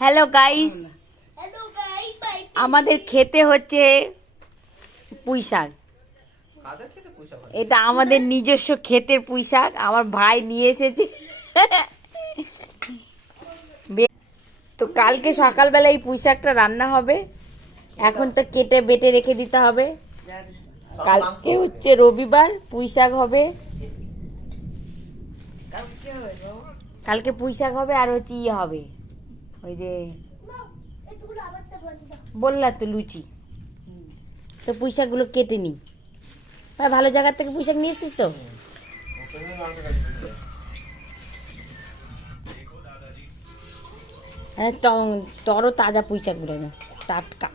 Hello guys, আমাদের খেতে হচ্ছে পুঁই শাক। এটা আমাদের নিজস্ব ক্ষেতের পুঁই শাক, আমার ভাই নিয়ে এসেছে। তো কালকে সকালবেলা এই পুঁই শাকটা রান্না হবে। এখন তো কেটে বেটে রেখে দিতে হবে। কালকে হচ্ছে রবিবার, পুঁই শাক হবে। কালকে পুঁই শাক হবে আর হচ্ছে ইয়ে হবে, ওই যে বললা তো লুচি। তো পুঁই শাকগুলো কেটে নিই। ভাই ভালো জায়গার থেকে পুঁই শাক নিয়ে এসেছিস তো? হ্যাঁ, তরো তাজা পুঁই শাকগুলো না, টাটকা।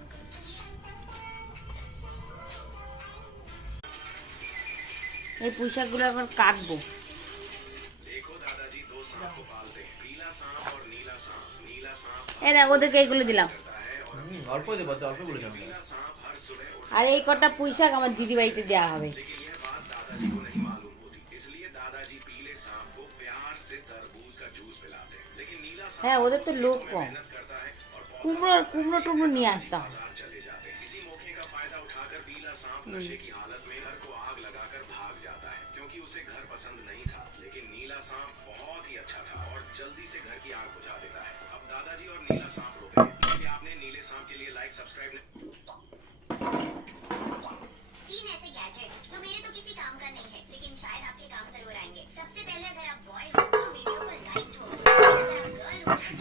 এই পুঁই শাকগুলো এখন কাটবো। এই না, ওদেরকে এইগুলো দিলাম। আর এই কটা পুঁই শাক আমার দিদি বাড়িতে দেওয়া হবে। হ্যাঁ, ওদের তো লোক কম। কুমড়ো কুমড়ো টুমড়ো নিয়ে আসতাম।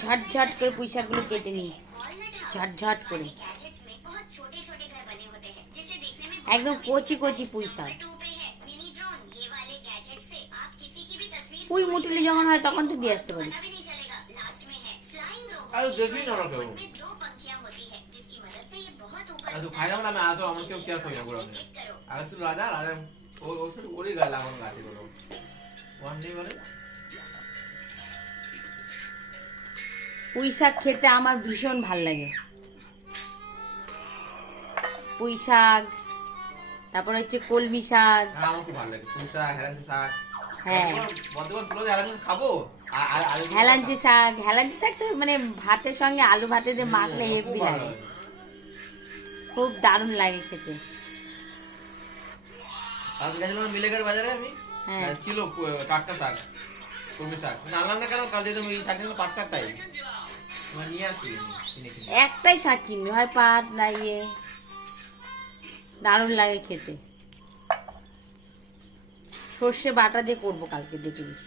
ঝটঝট করে পুঁই শাকগুলো কেটে নিই, ঝটঝট করে, একদম কচি কচি পুঁই শাক। পুঁই মুটুলি যখন হয় তখন তো দিয়ে আসতে পারিস। পুঁই শাক খেতে আমার ভীষণ ভাল লাগে। পুঁই শাক, তারপর হচ্ছে কলমি শাক। হ্যাঁ, হেলাঞ্চি শাক। হেলাঞ্চি শাক তো মানে ভাতের সঙ্গে আলু ভাতে দিয়ে মাখলে হেভি লাগে, খুব দারুণ লাগে খেতে। মিলেগার বাজারে আমি ছিল টাটকা শাক, কলমি শাক আনলাম না কেন, শাক পাট শাক তাই নিয়ে আসি। একটাই শাক কিনবে, হয় পাট না ইয়ে, দারুণ লাগে খেতে। সর্ষে বাটা দিয়ে করবো কালকে, দেখিস।